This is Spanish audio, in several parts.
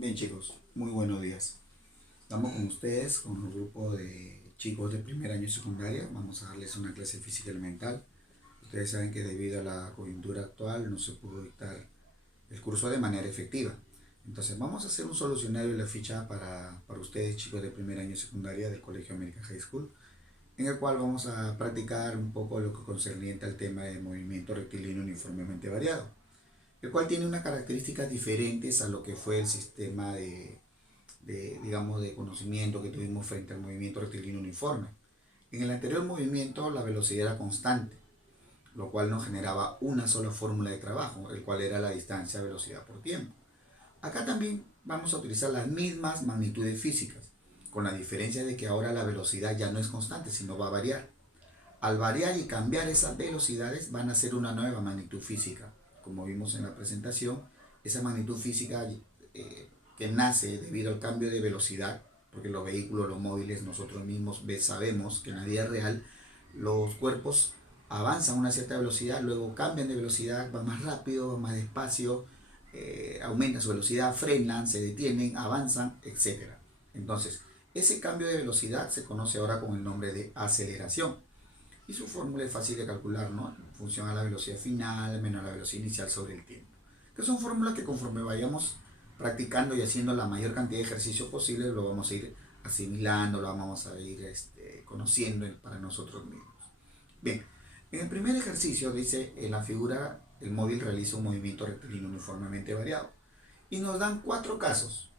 Bien chicos, muy buenos días. Estamos con ustedes, con un grupo de chicos de primer año de secundaria. Vamos a darles una clase física elemental. Ustedes saben que debido a la coyuntura actual no se pudo dictar el curso de manera efectiva. Entonces vamos a hacer un solucionario de la ficha para ustedes chicos de primer año de secundaria del Colegio American High School, en el cual vamos a practicar un poco lo que concerniente al tema de movimiento rectilíneo uniformemente variado, el cual tiene unas características diferentes a lo que fue el sistema digamos, de conocimiento que tuvimos frente al movimiento rectilíneo uniforme. En el anterior movimiento la velocidad era constante, lo cual nos generaba una sola fórmula de trabajo, el cual era la distancia, velocidad por tiempo. Acá también vamos a utilizar las mismas magnitudes físicas, con la diferencia de que ahora la velocidad ya no es constante, sino va a variar. Al variar y cambiar esas velocidades van a ser una nueva magnitud física. Como vimos en la presentación, esa magnitud física que nace debido al cambio de velocidad, porque los vehículos, los móviles, nosotros mismos sabemos que en la vida real los cuerpos avanzan a una cierta velocidad, luego cambian de velocidad, van más rápido, van más despacio, aumentan su velocidad, frenan, se detienen, avanzan, etc. Entonces, ese cambio de velocidad se conoce ahora con el nombre de aceleración. Y su fórmula es fácil de calcular, ¿no? En función a la velocidad final menos la velocidad inicial sobre el tiempo. Que son fórmulas que conforme vayamos practicando y haciendo la mayor cantidad de ejercicios posible, lo vamos a ir asimilando, lo vamos a ir conociendo para nosotros mismos. Bien, en el primer ejercicio dice, en la figura, el móvil realiza un movimiento rectilíneo uniformemente variado. Y nos dan 4 casos.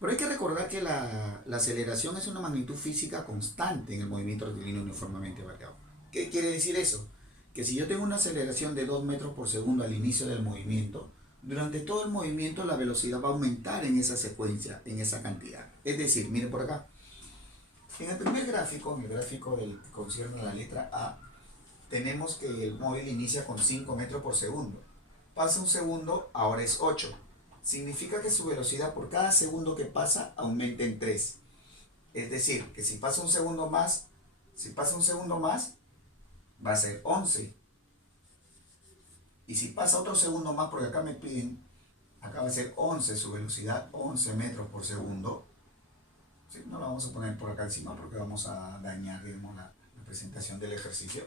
Pero hay que recordar que la aceleración es una magnitud física constante en el movimiento rectilíneo uniformemente variado. ¿Qué quiere decir eso? Que si yo tengo una aceleración de 2 metros por segundo al inicio del movimiento, durante todo el movimiento la velocidad va a aumentar en esa secuencia, en esa cantidad. Es decir, miren por acá. En el primer gráfico, en el gráfico del que concierne a la letra A, tenemos que el móvil inicia con 5 metros por segundo. Pasa un segundo, ahora es 8. Significa que su velocidad por cada segundo que pasa aumenta en 3. Es decir, que si pasa un segundo más, va a ser 11. Y si pasa otro segundo más, porque acá me piden, acá va a ser 11 su velocidad, 11 metros por segundo. ¿Sí? No lo vamos a poner por acá encima porque vamos a dañar, digamos, la presentación del ejercicio.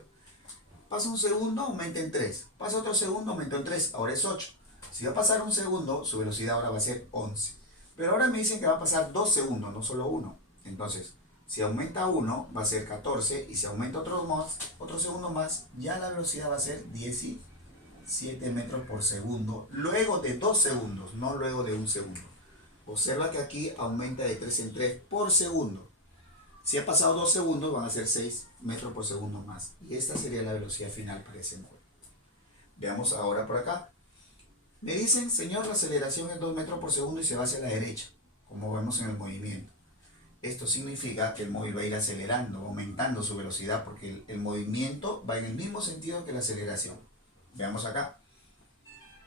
Pasa un segundo, aumenta en 3. Pasa otro segundo, aumenta en 3. Ahora es 8. Si va a pasar un segundo, su velocidad ahora va a ser 11. Pero ahora me dicen que va a pasar 2 segundos, no solo 1. Entonces, si aumenta 1, va a ser 14. Y si aumenta otro segundo más, ya la velocidad va a ser 17 metros por segundo. Luego de 2 segundos, no luego de un segundo. Observa que aquí aumenta de 3 en 3 por segundo. Si ha pasado 2 segundos, van a ser 6 metros por segundo más. Y esta sería la velocidad final para ese móvil. Veamos ahora por acá. Me dicen, señor, la aceleración es 2 metros por segundo y se va hacia la derecha, como vemos en el movimiento. Esto significa que el móvil va a ir acelerando, aumentando su velocidad, porque el movimiento va en el mismo sentido que la aceleración. Veamos acá.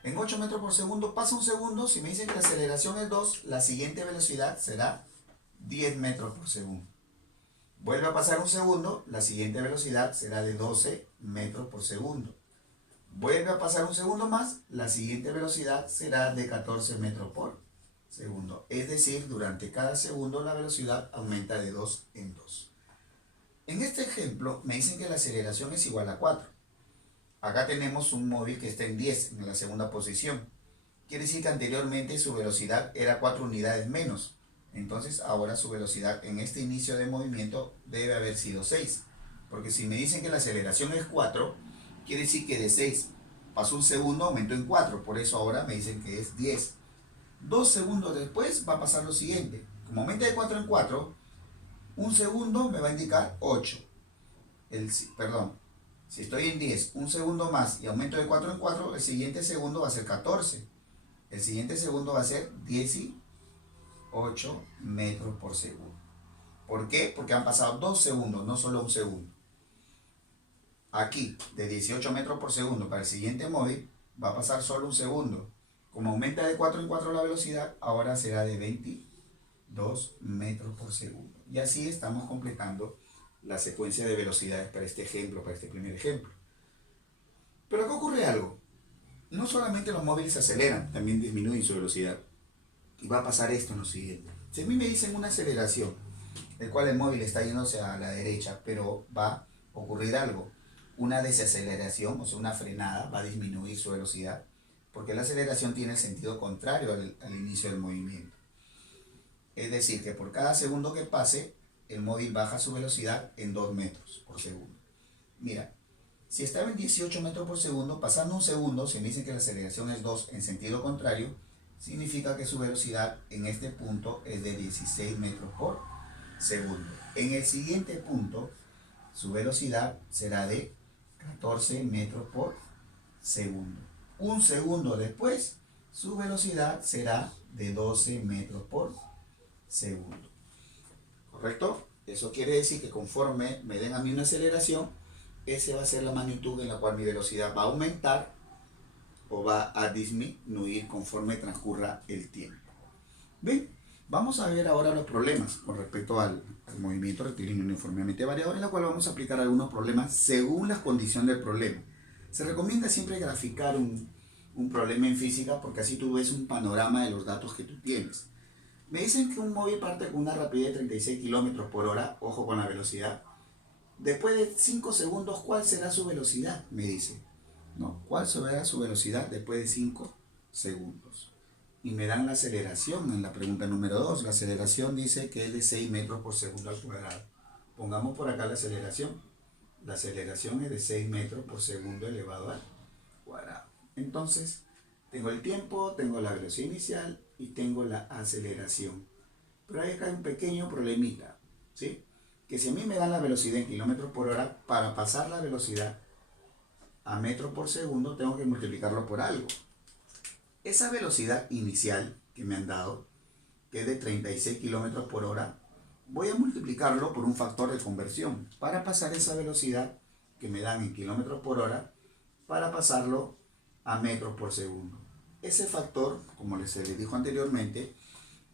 En 8 metros por segundo pasa un segundo. Si me dicen que la aceleración es 2, la siguiente velocidad será 10 metros por segundo. Vuelve a pasar un segundo, la siguiente velocidad será de 12 metros por segundo. Vuelve a pasar un segundo más, la siguiente velocidad será de 14 metros por segundo. Es decir, durante cada segundo la velocidad aumenta de 2 en 2. En este ejemplo me dicen que la aceleración es igual a 4. Acá tenemos un móvil que está en 10, en la segunda posición. Quiere decir que anteriormente su velocidad era 4 unidades menos. Entonces ahora su velocidad en este inicio de movimiento debe haber sido 6. Porque si me dicen que la aceleración es 4, quiere decir que de 6 pasó un segundo, aumentó en 4. Por eso ahora me dicen que es 10. 2 segundos después va a pasar lo siguiente. Como aumenta de 4 en 4, un segundo me va a indicar 8. Perdón, si estoy en 10, un segundo más y aumento de 4 en 4, el siguiente segundo va a ser 14. El siguiente segundo va a ser 18 metros por segundo. ¿Por qué? Porque han pasado 2 segundos, no solo un segundo. Aquí, de 18 metros por segundo para el siguiente móvil, va a pasar solo un segundo. Como aumenta de 4 en 4 la velocidad, ahora será de 22 metros por segundo. Y así estamos completando la secuencia de velocidades para este ejemplo, para este primer ejemplo. Pero acá ocurre algo. No solamente los móviles se aceleran, también disminuyen su velocidad. Y va a pasar esto en lo siguiente. Si a mí me dicen una aceleración, el cual el móvil está yéndose a la derecha, pero va a ocurrir algo. Una desaceleración, o sea, una frenada, va a disminuir su velocidad, porque la aceleración tiene el sentido contrario al inicio del movimiento. Es decir, que por cada segundo que pase, el móvil baja su velocidad en 2 metros por segundo. Mira, si estaba en 18 metros por segundo, pasando un segundo, si me dicen que la aceleración es 2 en sentido contrario, significa que su velocidad en este punto es de 16 metros por segundo. En el siguiente punto, su velocidad será de 14 metros por segundo. Un segundo después, su velocidad será de 12 metros por segundo. ¿Correcto? Eso quiere decir que conforme me den a mí una aceleración, esa va a ser la magnitud en la cual mi velocidad va a aumentar o va a disminuir conforme transcurra el tiempo. Bien, vamos a ver ahora los problemas con respecto al movimiento rectilíneo uniformemente variado, en la cual vamos a aplicar algunos problemas según la condición del problema. Se recomienda siempre graficar un problema en física porque así tú ves un panorama de los datos que tú tienes. Me dicen que un móvil parte con una rapidez de 36 km por hora, ojo con la velocidad. Después de 5 segundos, ¿cuál será su velocidad? Me dice. ¿No? ¿Cuál será su velocidad después de 5 segundos? Y me dan la aceleración en la pregunta número 2. La aceleración dice que es de 6 metros por segundo al cuadrado. Pongamos por acá la aceleración. La aceleración es de 6 metros por segundo elevado al cuadrado. Entonces, tengo el tiempo, tengo la velocidad inicial y tengo la aceleración. Pero ahí acá hay un pequeño problemita, ¿sí? Que si a mí me dan la velocidad en kilómetros por hora, para pasar la velocidad a metros por segundo, tengo que multiplicarlo por algo. Esa velocidad inicial que me han dado, que es de 36 kilómetros por hora, voy a multiplicarlo por un factor de conversión para pasar esa velocidad que me dan en kilómetros por hora, para pasarlo a metros por segundo. Ese factor, como les dijo anteriormente,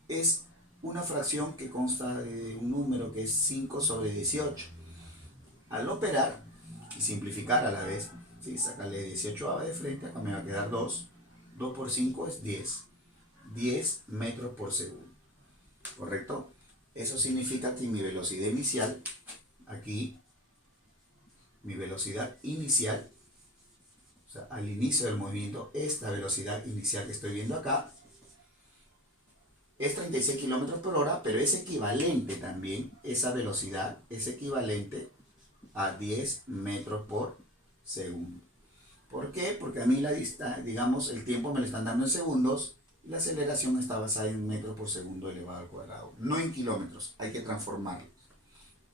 es una fracción que consta de un número que es 5 sobre 18. Al operar y simplificar a la vez, ¿sí? Sacarle 18 de frente, acá me va a quedar 2. 2 por 5 es 10. 10 metros por segundo. ¿Correcto? Eso significa que mi velocidad inicial, aquí, mi velocidad inicial, o sea, al inicio del movimiento, esta velocidad inicial que estoy viendo acá, es 36 kilómetros por hora, pero es equivalente también, esa velocidad es equivalente a 10 metros por segundo. ¿Por qué? Porque a mí digamos, el tiempo me lo están dando en segundos y la aceleración está basada en metros por segundo elevado al cuadrado, no en kilómetros, hay que transformarlos.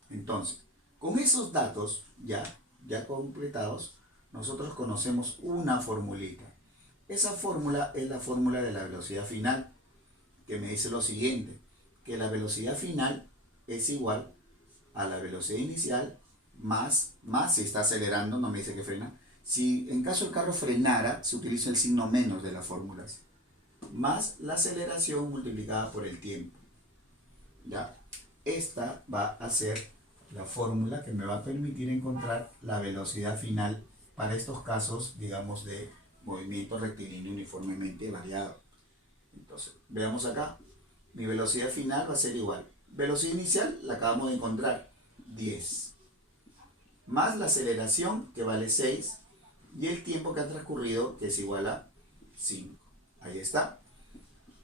Entonces, con esos datos ya completados, nosotros conocemos una formulita. Esa fórmula es la fórmula de la velocidad final, que me dice lo siguiente, que la velocidad final es igual a la velocidad inicial más si está acelerando, no me dice que frena. Si en caso el carro frenara, se utiliza el signo menos de las fórmulas, más la aceleración multiplicada por el tiempo. ¿Ya? Esta va a ser la fórmula que me va a permitir encontrar la velocidad final para estos casos, digamos, de movimiento rectilíneo uniformemente variado. Entonces, veamos acá, mi velocidad final va a ser igual. Velocidad inicial la acabamos de encontrar, 10. Más la aceleración, que vale 6, y el tiempo que ha transcurrido, que es igual a 5. Ahí está.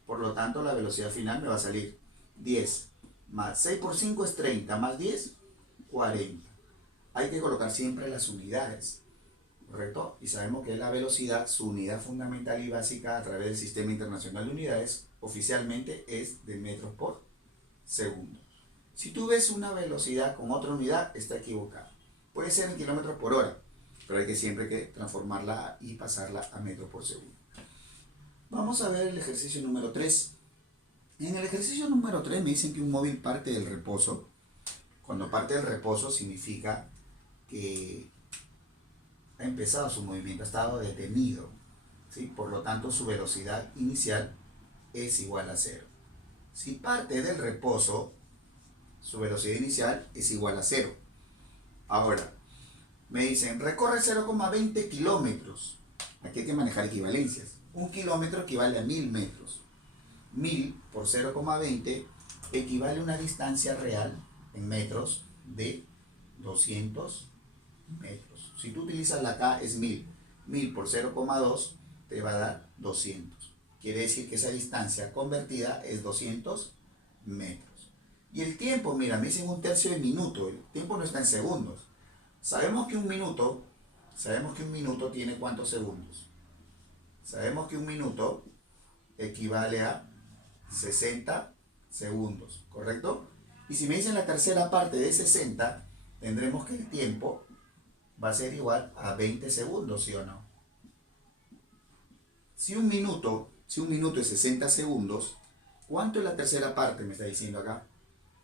Por lo tanto, la velocidad final me va a salir 10 más 6 por 5 es 30, más 10, 40. Hay que colocar siempre las unidades, ¿correcto? Y sabemos que la velocidad, su unidad fundamental y básica a través del Sistema Internacional de Unidades, oficialmente es de metros por segundo. Si tú ves una velocidad con otra unidad, está equivocado. Puede ser en kilómetros por hora, pero hay que siempre transformarla y pasarla a metros por segundo. Vamos a ver el ejercicio número 3. En el ejercicio número 3 me dicen que un móvil parte del reposo. Cuando parte del reposo significa que ha empezado su movimiento, ha estado detenido, ¿sí? Por lo tanto, su velocidad inicial es igual a 0. Si parte del reposo, su velocidad inicial es igual a 0. Ahora, me dicen, recorre 0,20 kilómetros. Aquí hay que manejar equivalencias. 1 kilómetro equivale a 1000 metros. 1000 por 0,20 equivale a una distancia real en metros de 200 metros. Si tú utilizas la K es 1000. 1000 por 0,2 te va a dar 200. Quiere decir que esa distancia convertida es 200 metros. Y el tiempo, mira, me dicen un tercio de minuto. El tiempo no está en segundos. Sabemos que un minuto tiene ¿cuántos segundos? Sabemos que un minuto equivale a 60 segundos, ¿correcto? Y si me dicen la tercera parte de 60, tendremos que el tiempo va a ser igual a 20 segundos, ¿sí o no? Si un minuto es 60 segundos, ¿cuánto es la tercera parte? Me está diciendo acá.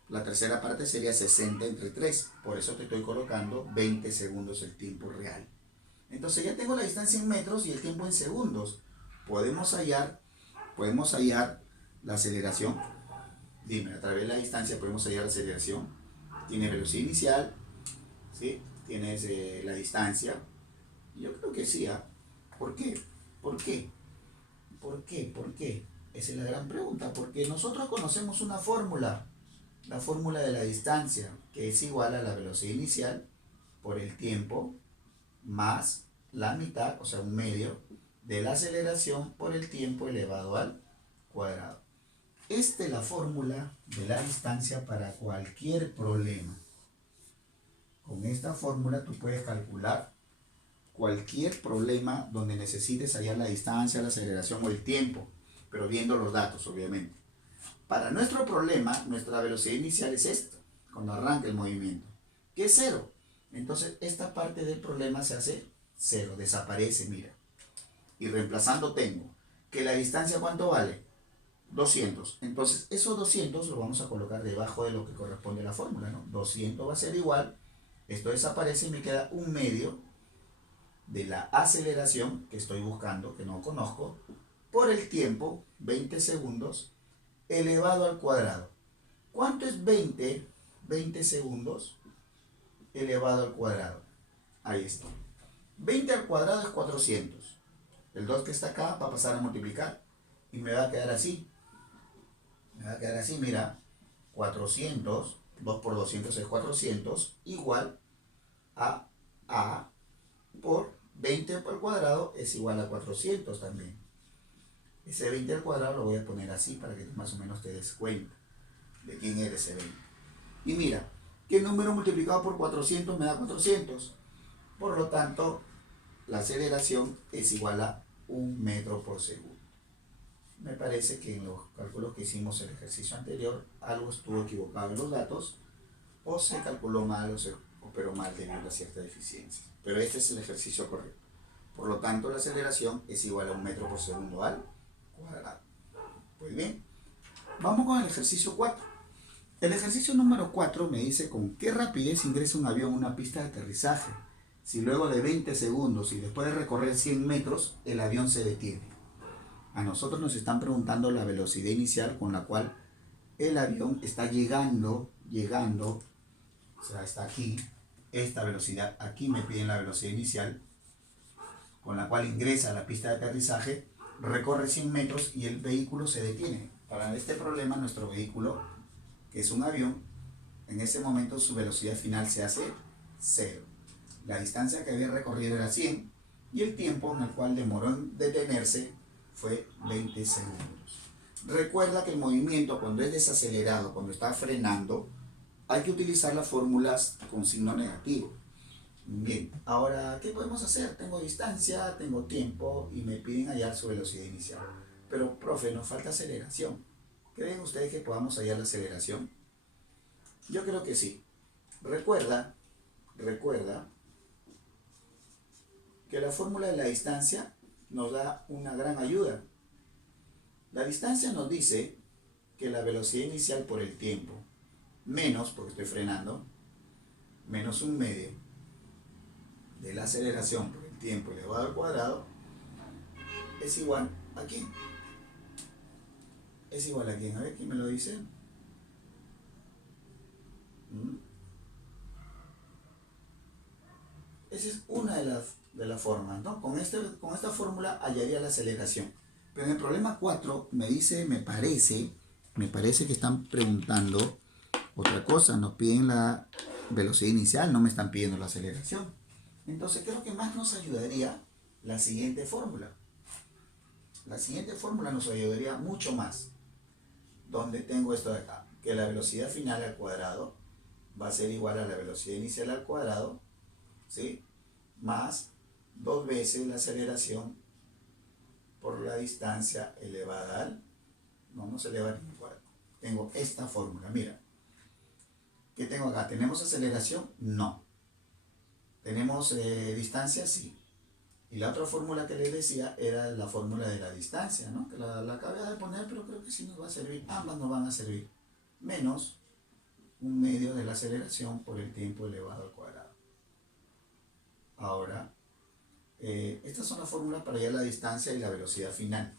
La tercera parte sería 60 entre 3. Por eso te estoy colocando 20 segundos el tiempo real. Entonces ya tengo la distancia en metros y el tiempo en segundos. Podemos hallar la aceleración. Dime, a través de la distancia podemos hallar la aceleración. Tiene velocidad inicial, ¿sí? Tienes la distancia. Yo creo que sí. ¿Por qué? ¿Por qué? ¿Por qué? ¿Por qué? Esa es la gran pregunta. Porque nosotros conocemos una fórmula. La fórmula de la distancia, que es igual a la velocidad inicial por el tiempo más la mitad, o sea, un medio, de la aceleración por el tiempo elevado al cuadrado. Esta es la fórmula de la distancia para cualquier problema. Con esta fórmula tú puedes calcular cualquier problema donde necesites hallar la distancia, la aceleración o el tiempo, pero viendo los datos, obviamente. Para nuestro problema, nuestra velocidad inicial es esta, cuando arranca el movimiento, que es 0. Entonces, esta parte del problema se hace 0, desaparece, mira. Y reemplazando tengo que la distancia, ¿cuánto vale? 200. Entonces, esos 200 lo vamos a colocar debajo de lo que corresponde a la fórmula, ¿no? 200 va a ser igual, esto desaparece y me queda un medio de la aceleración que estoy buscando, que no conozco, por el tiempo, 20 segundos, elevado al cuadrado. ¿Cuánto es 20 segundos elevado al cuadrado? Ahí está. 20 al cuadrado es 400. El 2 que está acá va a pasar a multiplicar y me va a quedar así. Mira. 400, 2 por 200 es 400, igual a por 20 al cuadrado es igual a 400 también. Ese 20 al cuadrado lo voy a poner así para que más o menos te des cuenta de quién es ese 20. Y mira, ¿qué número multiplicado por 400 me da 400? Por lo tanto, la aceleración es igual a 1 metro por segundo. Me parece que en los cálculos que hicimos en el ejercicio anterior, algo estuvo equivocado en los datos, o se calculó mal o se operó mal debido a cierta deficiencia. Pero este es el ejercicio correcto. Por lo tanto, la aceleración es igual a 1 metro por segundo al cuadrado. Pues bien, vamos con el ejercicio 4. El ejercicio número 4 me dice con qué rapidez ingresa un avión a una pista de aterrizaje. Si luego de 20 segundos y después de recorrer 100 metros, el avión se detiene. A nosotros nos están preguntando la velocidad inicial con la cual el avión está llegando, o sea, está aquí, esta velocidad, aquí me piden la velocidad inicial, con la cual ingresa a la pista de aterrizaje, recorre 100 metros y el vehículo se detiene. Para este problema, nuestro vehículo, que es un avión, en ese momento su velocidad final se hace 0. La distancia que había recorrido era 100 y el tiempo en el cual demoró en detenerse fue 20 segundos. Recuerda que el movimiento, cuando es desacelerado, cuando está frenando, hay que utilizar las fórmulas con signo negativo. Bien, ahora, ¿qué podemos hacer? Tengo distancia, tengo tiempo y me piden hallar su velocidad inicial. Pero, profe, nos falta aceleración. ¿Creen ustedes que podamos hallar la aceleración? Yo creo que sí. Recuerda que la fórmula de la distancia nos da una gran ayuda. La distancia nos dice que la velocidad inicial por el tiempo, menos, porque estoy frenando, menos un medio de la aceleración por el tiempo elevado al cuadrado, es igual a ¿quién? Es igual a ¿quién? A ver, ¿quién me lo dice? Esa es una de las formas, ¿no? Con esta fórmula hallaría la aceleración. Pero en el problema 4 me dice, me parece que están preguntando otra cosa. Nos piden la velocidad inicial, no me están pidiendo la aceleración. Entonces creo que más nos ayudaría la siguiente fórmula. La siguiente fórmula nos ayudaría mucho más. Donde tengo esto de acá, que la velocidad final al cuadrado va a ser igual a la velocidad inicial al cuadrado, ¿sí? Más 2 veces la aceleración por la distancia elevada al, no se eleva ningún cuadrado. Tengo esta fórmula, mira. ¿Qué tengo acá? ¿Tenemos aceleración? No. ¿Tenemos distancia? Sí. Y la otra fórmula que les decía era la fórmula de la distancia, ¿no? Que la acabé de poner, pero creo que sí nos va a servir. Ambas nos van a servir. Menos un medio de la aceleración por el tiempo elevado al cuadrado. Ahora, estas son las fórmulas para hallar la distancia y la velocidad final.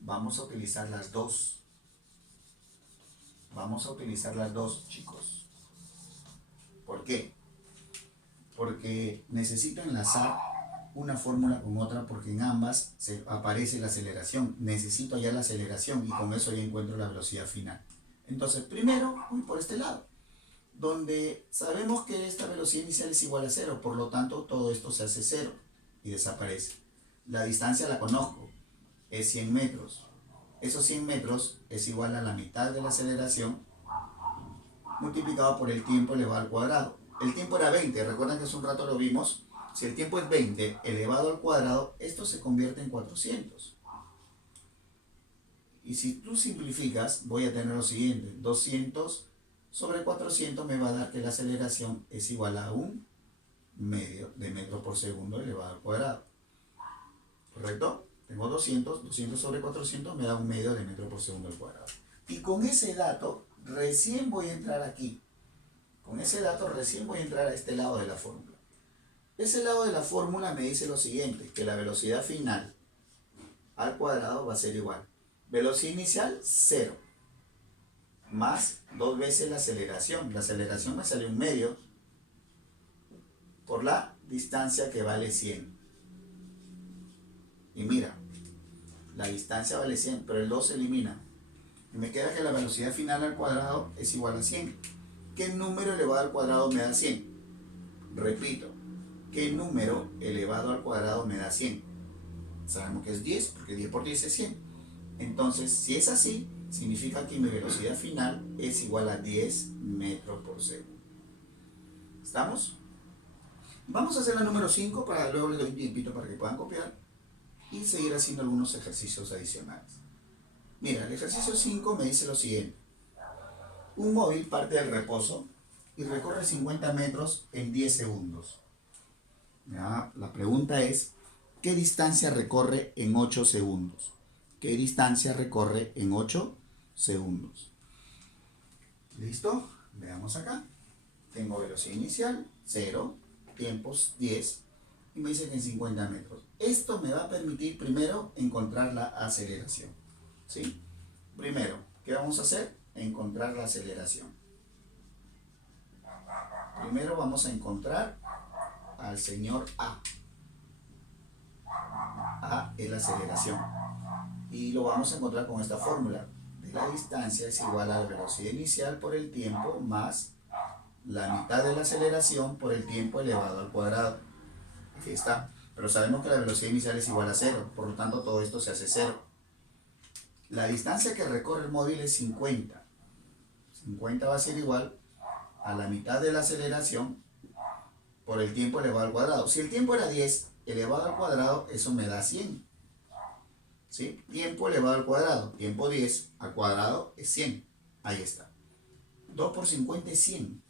Vamos a utilizar las dos. Vamos a utilizar las dos, chicos. ¿Por qué? Porque necesito enlazar una fórmula con otra porque en ambas aparece la aceleración. Necesito hallar la aceleración y con eso ya encuentro la velocidad final. Entonces, primero voy por este lado, donde sabemos que esta velocidad inicial es igual a 0, por lo tanto todo esto se hace 0 y desaparece. La distancia la conozco, es 100 metros. Esos 100 metros es igual a la mitad de la aceleración multiplicado por el tiempo elevado al cuadrado. El tiempo era 20, recuerdan que hace un rato lo vimos. Si el tiempo es 20 elevado al cuadrado, esto se convierte en 400. Y si tú simplificas, voy a tener lo siguiente. 200 sobre 400 me va a dar que la aceleración es igual a un medio de metro por segundo elevado al cuadrado. ¿Correcto? Tengo 200 sobre 400 me da un medio de metro por segundo al cuadrado. Y con ese dato recién voy a entrar aquí. Con ese dato recién voy a entrar a este lado de la fórmula. Ese lado de la fórmula me dice lo siguiente, que la velocidad final al cuadrado va a ser igual. Velocidad inicial, 0. Más 2 veces la aceleración. La aceleración me sale un medio por la distancia que vale 100. Y mira, la distancia vale 100, pero el 2 se elimina. Y me queda que la velocidad final al cuadrado es igual a 100. ¿Qué número elevado al cuadrado me da 100? Repito, ¿qué número elevado al cuadrado me da 100? Sabemos que es 10, porque 10 por 10 es 100. Entonces, si es así, significa que mi velocidad final es igual a 10 metros por segundo. ¿Estamos? Vamos a hacer la número 5, para luego les doy un tiempito para que puedan copiar y seguir haciendo algunos ejercicios adicionales. Mira, el ejercicio 5 me dice lo siguiente. Un móvil parte del reposo y recorre 50 metros en 10 segundos. Ya, la pregunta es, ¿qué distancia recorre en 8 segundos? ¿Qué distancia recorre en 8 segundos? ¿Listo? Veamos acá. Tengo velocidad inicial, 0, tiempos 10, y me dice que en 50 metros. Esto me va a permitir primero encontrar la aceleración. ¿Sí? Primero, ¿qué vamos a hacer? Encontrar la aceleración. Primero vamos a encontrar al señor A. A es la aceleración. Y lo vamos a encontrar con esta fórmula. La distancia es igual a la velocidad inicial por el tiempo más la mitad de la aceleración por el tiempo elevado al cuadrado. Aquí está. Pero sabemos que la velocidad inicial es igual a 0. Por lo tanto, todo esto se hace 0. La distancia que recorre el móvil es 50. 50 va a ser igual a la mitad de la aceleración por el tiempo elevado al cuadrado. Si el tiempo era 10 elevado al cuadrado, eso me da 100. ¿Sí? Tiempo elevado al cuadrado. Tiempo 10 al cuadrado es 100. Ahí está. 2 por 50 es 100.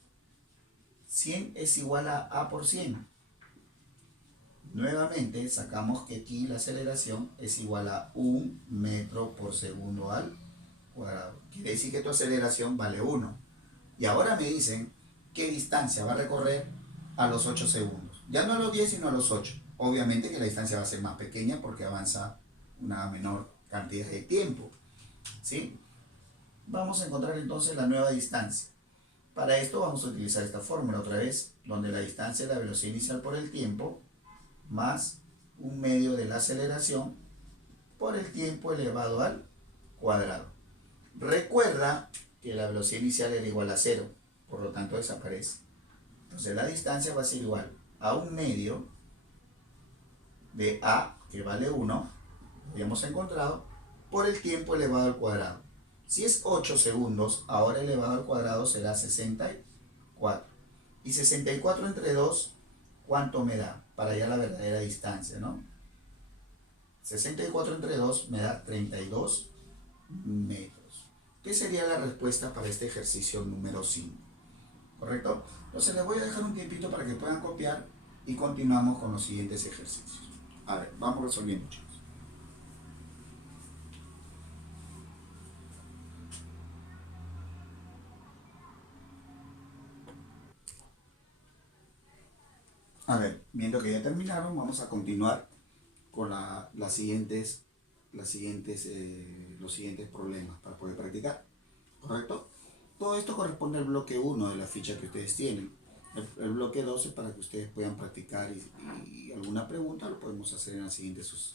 100 es igual a por 100. Nuevamente sacamos que aquí la aceleración es igual a 1 metro por segundo al cuadrado. Quiere decir que tu aceleración vale 1. Y ahora me dicen qué distancia va a recorrer a los 8 segundos. Ya no a los 10, sino a los 8. Obviamente que la distancia va a ser más pequeña porque avanza una menor cantidad de tiempo. ¿Sí? Vamos a encontrar entonces la nueva distancia. Para esto vamos a utilizar esta fórmula otra vez, donde la distancia es la velocidad inicial por el tiempo más un medio de la aceleración por el tiempo elevado al cuadrado. Recuerda que la velocidad inicial era igual a 0, por lo tanto desaparece. Entonces la distancia va a ser igual a 1/2 de A, que vale 1, lo habíamos encontrado, por el tiempo elevado al cuadrado. Si es 8 segundos, ahora elevado al cuadrado será 64. Y 64 entre 2, ¿cuánto me da? Para hallar la verdadera distancia, ¿no? 64 entre 2 me da 32 metros. ¿Qué sería la respuesta para este ejercicio número 5? ¿Correcto? Entonces les voy a dejar un tiempito para que puedan copiar y continuamos con los siguientes ejercicios. A ver, vamos resolviendo, chicos. A ver, viendo que ya terminaron, vamos a continuar con los siguientes problemas para poder practicar. ¿Correcto? Todo esto corresponde al bloque 1 de la ficha que ustedes tienen. El bloque 2 es para que ustedes puedan practicar y alguna pregunta lo podemos hacer en las siguientes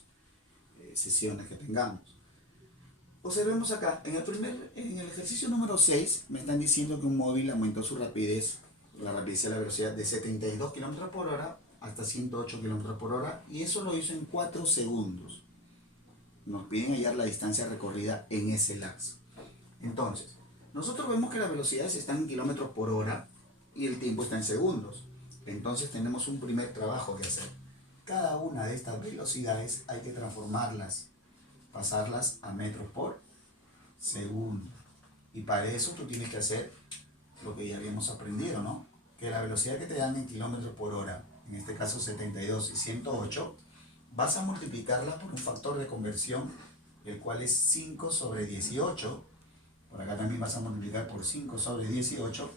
sesiones que tengamos. Observemos acá, en el ejercicio número 6 me están diciendo que un móvil aumentó su rapidez, la rapidez de la velocidad de 72 km por hora hasta 108 km por hora, y eso lo hizo en 4 segundos. Nos piden hallar la distancia recorrida en ese lapso. Entonces, nosotros vemos que las velocidades están en kilómetros por hora y el tiempo está en segundos. Entonces tenemos un primer trabajo que hacer. Cada una de estas velocidades hay que transformarlas, pasarlas a metros por segundo. Y para eso tú tienes que hacer lo que ya habíamos aprendido, ¿no? Que la velocidad que te dan en kilómetros por hora, en este caso 72 y 108, vas a multiplicarla por un factor de conversión, el cual es 5 sobre 18. Por acá también vas a multiplicar por 5 sobre 18.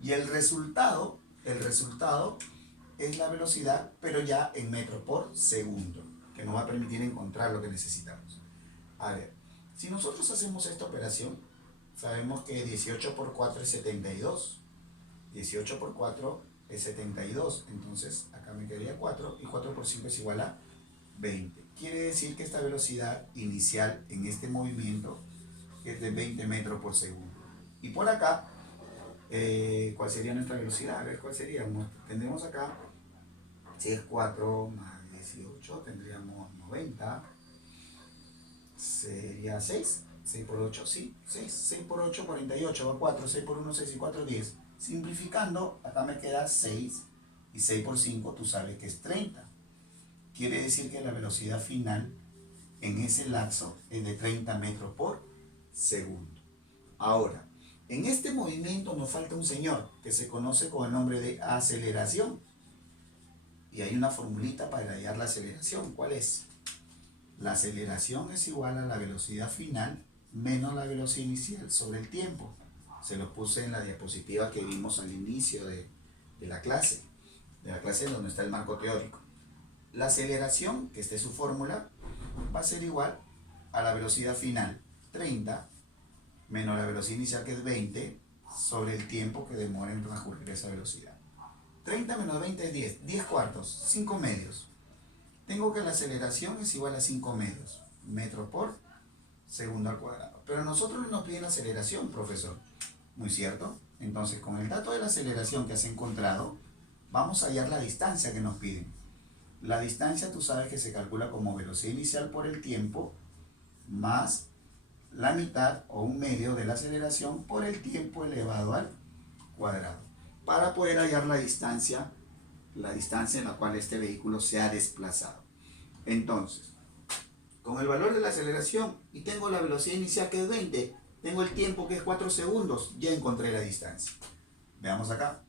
Y el resultado es la velocidad, pero ya en metros por segundo, que nos va a permitir encontrar lo que necesitamos. A ver, si nosotros hacemos esta operación, sabemos que 18 por 4 es 72. 18 por 4 es 72. Entonces acá me quedaría 4 y 4 por 5 es igual a 20. Quiere decir que esta velocidad inicial en este movimiento es de 20 metros por segundo. Y por acá, ¿cuál sería nuestra velocidad? A ver, ¿cuál sería? Tendremos acá, si es 4 más 18, tendríamos 90. Sería 6. 6 por 8, sí, 6. 6 por 8, 48, va 4. 6 por 1, 6 y 4, 10. Simplificando, acá me queda 6. Y 6 por 5, tú sabes que es 30. Quiere decir que la velocidad final en ese lapso es de 30 metros por segundo. Ahora, en este movimiento nos falta un señor que se conoce con el nombre de aceleración. Y hay una formulita para hallar la aceleración. ¿Cuál es? La aceleración es igual a la velocidad final menos la velocidad inicial sobre el tiempo. Se lo puse en la diapositiva que vimos al inicio de la clase donde está el marco teórico. La aceleración, que esta es su fórmula, va a ser igual a la velocidad final, 30, menos la velocidad inicial, que es 20, sobre el tiempo que demora en transcurrir esa velocidad. 30 menos 20 es 10, 10 cuartos, 5 medios. Tengo que la aceleración es igual a 5 medios, metros por segundo al cuadrado. Pero a nosotros no nos piden la aceleración, profesor. Muy cierto. Entonces, con el dato de la aceleración que has encontrado, vamos a hallar la distancia que nos piden. La distancia tú sabes que se calcula como velocidad inicial por el tiempo más la mitad o un medio de la aceleración por el tiempo elevado al cuadrado, para poder hallar la distancia en la cual este vehículo se ha desplazado. Entonces, con el valor de la aceleración y tengo la velocidad inicial que es 20, tengo el tiempo que es 4 segundos, ya encontré la distancia. Veamos acá,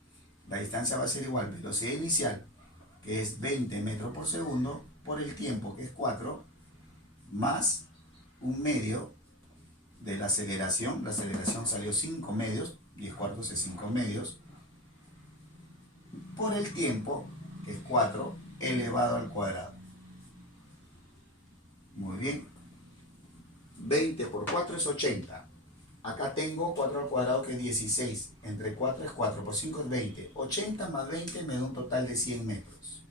la distancia va a ser igual velocidad inicial, que es 20 metros por segundo, por el tiempo, que es 4, más un medio de la aceleración salió 5 medios, 10 cuartos es 5 medios, por el tiempo, que es 4, elevado al cuadrado. Muy bien. 20 por 4 es 80. Acá tengo 4 al cuadrado, que es 16. Entre 4 es 4, por 5 es 20. 80 más 20 me da un total de 100 metros.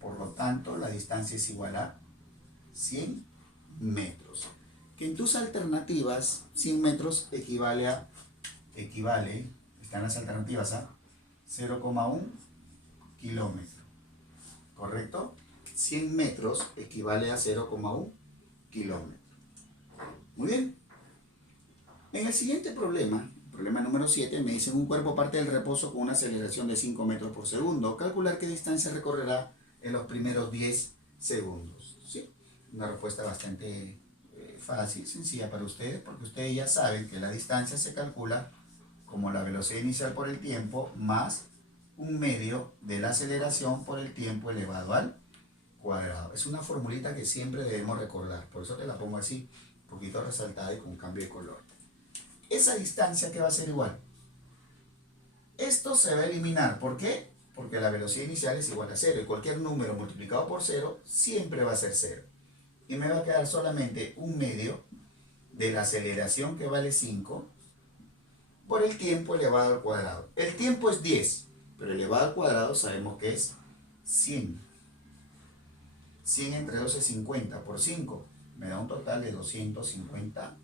Por lo tanto, la distancia es igual a 100 metros. Que en tus alternativas, 100 metros equivale, están las alternativas a 0,1 kilómetro. ¿Correcto? 100 metros equivale a 0,1 kilómetro. Muy bien. En el siguiente problema número 7, me dicen un cuerpo parte del reposo con una aceleración de 5 metros por segundo. Calcular qué distancia recorrerá en los primeros 10 segundos. ¿Sí? Una respuesta bastante fácil, sencilla para ustedes, porque ustedes ya saben que la distancia se calcula como la velocidad inicial por el tiempo más un medio de la aceleración por el tiempo elevado al cuadrado. Es una formulita que siempre debemos recordar, por eso te la pongo así, un poquito resaltada y con cambio de color. Esa distancia que va a ser igual. Esto se va a eliminar, ¿por qué? Porque la velocidad inicial es igual a 0 y cualquier número multiplicado por 0 siempre va a ser 0. Y me va a quedar solamente un medio de la aceleración que vale 5 por el tiempo elevado al cuadrado. El tiempo es 10, pero elevado al cuadrado sabemos que es 100. 100 entre 2 es 50 por 5. Me da un total de 250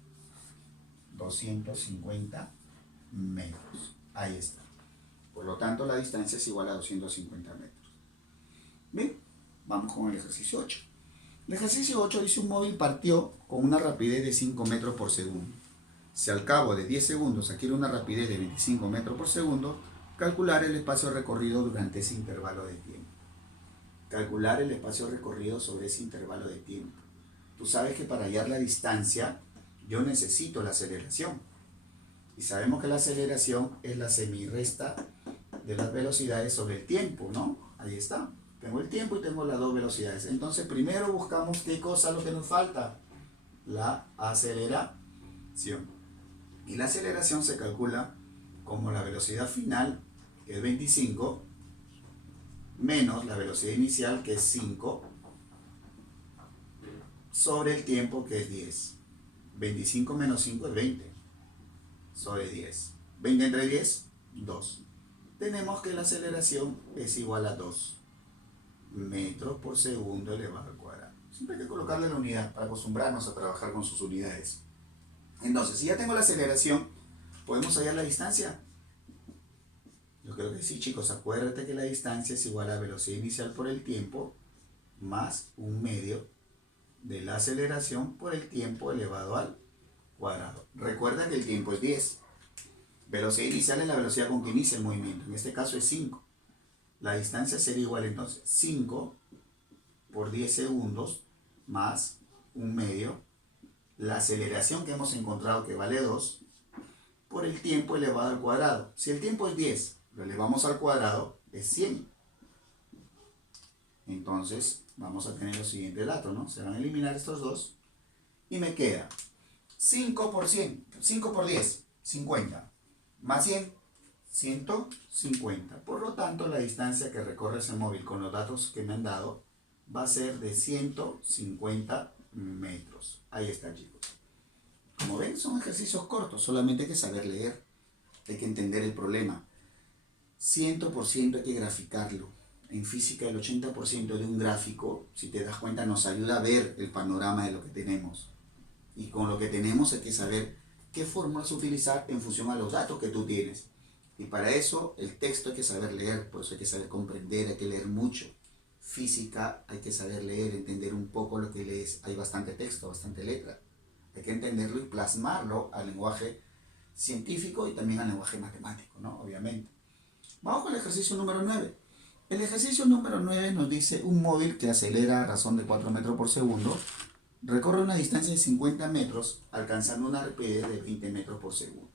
metros. Ahí está. Por lo tanto, la distancia es igual a 250 metros. Bien, vamos con el ejercicio 8. El ejercicio 8 dice un móvil partió con una rapidez de 5 metros por segundo. Si al cabo de 10 segundos adquiere una rapidez de 25 metros por segundo, calcular el espacio recorrido durante ese intervalo de tiempo. Calcular el espacio recorrido sobre ese intervalo de tiempo. Tú sabes que para hallar la distancia, yo necesito la aceleración. Y sabemos que la aceleración es la semirresta de las velocidades sobre el tiempo, ¿no? Ahí está. Tengo el tiempo y tengo las dos velocidades. Entonces, primero buscamos qué cosa es lo que nos falta. La aceleración. Y la aceleración se calcula como la velocidad final, que es 25, menos la velocidad inicial, que es 5, sobre el tiempo, que es 10. 25 menos 5 es 20, sobre 10. 20 entre 10, 2. Tenemos que la aceleración es igual a 2 metros por segundo elevado al cuadrado. Siempre hay que colocarle la unidad para acostumbrarnos a trabajar con sus unidades. Entonces, si ya tengo la aceleración, ¿podemos hallar la distancia? Yo creo que sí, chicos. Acuérdate que la distancia es igual a velocidad inicial por el tiempo más un medio de la aceleración por el tiempo elevado al cuadrado. Recuerda que el tiempo es 10. Velocidad inicial es la velocidad con que inicia el movimiento. En este caso es 5. La distancia sería igual entonces 5 por 10 segundos más un medio. La aceleración que hemos encontrado, que vale 2, por el tiempo elevado al cuadrado. Si el tiempo es 10, lo elevamos al cuadrado, es 100. Entonces vamos a tener los siguientes datos, ¿no? Se van a eliminar estos dos y me queda 5 por 100, 5 por 10, 50, más 100, 150. Por lo tanto, la distancia que recorre ese móvil con los datos que me han dado va a ser de 150 metros. Ahí está, chicos. Como ven, son ejercicios cortos, solamente hay que saber leer, hay que entender el problema. 100% hay que graficarlo. En física, el 80% de un gráfico, si te das cuenta, nos ayuda a ver el panorama de lo que tenemos. Y con lo que tenemos hay que saber qué fórmulas utilizar en función a los datos que tú tienes. Y para eso el texto hay que saber leer, por eso hay que saber comprender, hay que leer mucho. Física hay que saber leer, entender un poco lo que lees. Hay bastante texto, bastante letra. Hay que entenderlo y plasmarlo al lenguaje científico y también al lenguaje matemático, ¿no? Obviamente. Vamos con el ejercicio número 9. El ejercicio número 9 nos dice un móvil que acelera a razón de 4 metros por segundo, recorre una distancia de 50 metros, alcanzando una rapidez de 20 metros por segundo.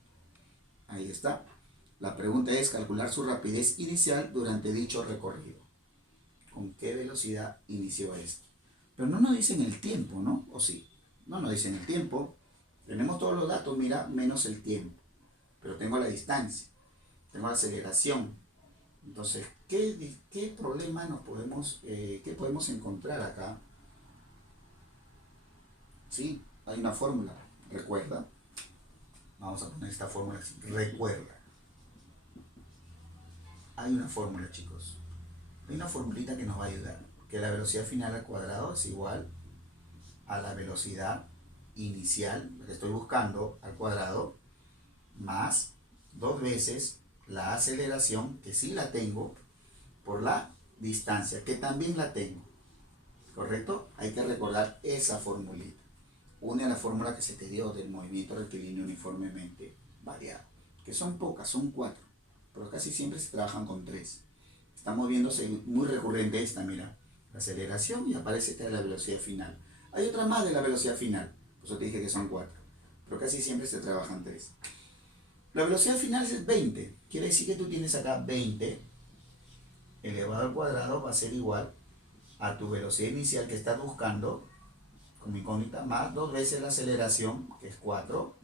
Ahí está. La pregunta es calcular su rapidez inicial durante dicho recorrido. ¿Con qué velocidad inició esto? Pero no nos dicen el tiempo, ¿no? ¿O sí? No nos dicen el tiempo. Tenemos todos los datos, mira, menos el tiempo. Pero tengo la distancia, tengo la aceleración. Entonces, ¿qué problema qué podemos encontrar acá? Sí, hay una fórmula. Recuerda. Vamos a poner esta fórmula así. Recuerda. Hay una fórmula, chicos. Hay una formulita que nos va a ayudar. Que la velocidad final al cuadrado es igual a la velocidad inicial, la que estoy buscando, al cuadrado, más 2 veces la aceleración, que sí la tengo, por la distancia, que también la tengo. ¿Correcto? Hay que recordar esa formulita. Une a la fórmula que se te dio del movimiento rectilíneo uniformemente variado, que son pocas, son 4, pero casi siempre se trabajan con 3. Estamos viéndose muy recurrente esta, mira, la aceleración y aparece esta de la velocidad final. Hay otra más de la velocidad final, por eso te dije que son 4, pero casi siempre se trabajan 3. La velocidad final es 20, quiere decir que tú tienes acá 20 elevado al cuadrado va a ser igual a tu velocidad inicial que estás buscando, como incógnita, más 2 veces la aceleración, que es 4,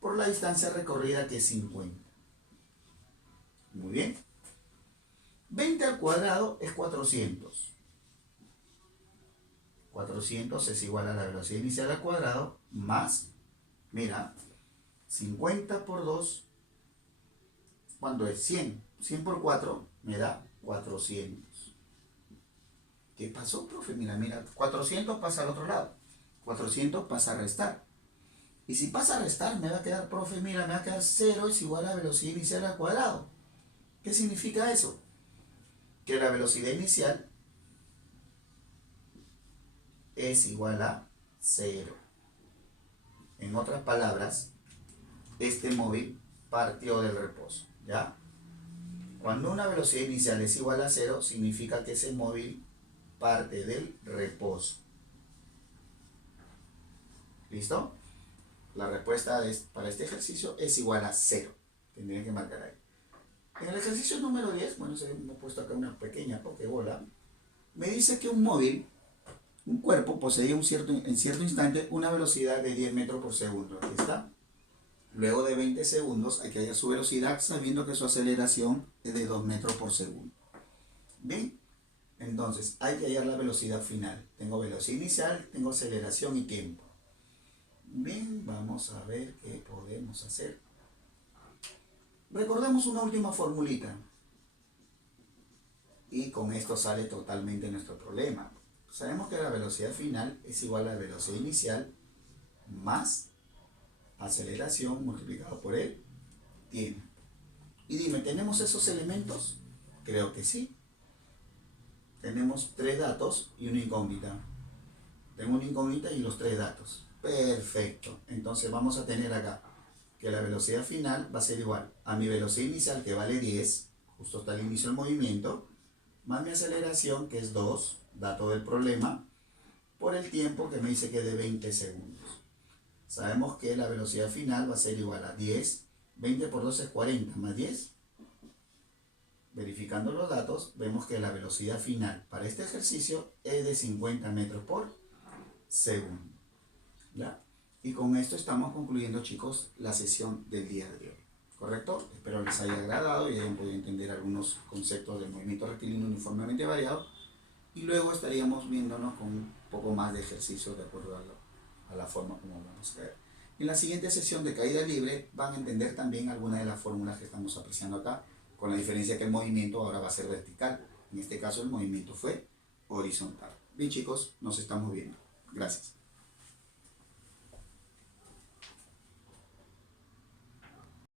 por la distancia recorrida, que es 50. Muy bien. 20 al cuadrado es 400. 400 es igual a la velocidad inicial al cuadrado, más, mira, 50 por 2, ¿cuánto es? 100. 100 por 4 me da 400. ¿Qué pasó, profe? Mira, 400 pasa al otro lado. 400 pasa a restar. Y si pasa a restar, me va a quedar, profe, mira, me va a quedar 0 es igual a la velocidad inicial al cuadrado. ¿Qué significa eso? Que la velocidad inicial es igual a 0. En otras palabras, este móvil partió del reposo, ¿ya? Cuando una velocidad inicial es igual a 0, significa que ese móvil parte del reposo. ¿Listo? La respuesta para este ejercicio es igual a 0. Tendrían que marcar ahí. En el ejercicio número 10, bueno, hemos puesto acá una pequeña pokebola, me dice que un móvil, un cuerpo, poseía en cierto instante una velocidad de 10 metros por segundo. Aquí está. Luego de 20 segundos hay que hallar su velocidad sabiendo que su aceleración es de 2 metros por segundo. Bien, entonces hay que hallar la velocidad final. Tengo velocidad inicial, tengo aceleración y tiempo. Bien, vamos a ver qué podemos hacer. Recordemos una última formulita. Y con esto sale totalmente nuestro problema. Sabemos que la velocidad final es igual a la velocidad inicial más aceleración multiplicado por el tiempo. Y dime, ¿tenemos esos elementos? Creo que sí. Tenemos 3 datos y una incógnita. Tengo una incógnita y los 3 datos. Perfecto. Entonces vamos a tener acá que la velocidad final va a ser igual a mi velocidad inicial, que vale 10, justo hasta el inicio del movimiento, más mi aceleración, que es 2, dato del problema, por el tiempo que me dice que es de 20 segundos. Sabemos que la velocidad final va a ser igual a 10, 20 por 2 es 40, más 10. Verificando los datos, vemos que la velocidad final para este ejercicio es de 50 metros por segundo. ¿Ya? Y con esto estamos concluyendo, chicos, la sesión del día de hoy. ¿Correcto? Espero les haya agradado y hayan podido entender algunos conceptos del movimiento rectilíneo uniformemente variado. Y luego estaríamos viéndonos con un poco más de ejercicios de acuerdo a la forma como vamos a ver. En la siguiente sesión de caída libre van a entender también algunas de las fórmulas que estamos apreciando acá, con la diferencia que el movimiento ahora va a ser vertical. En este caso el movimiento fue horizontal. Bien, chicos, nos estamos viendo. Gracias.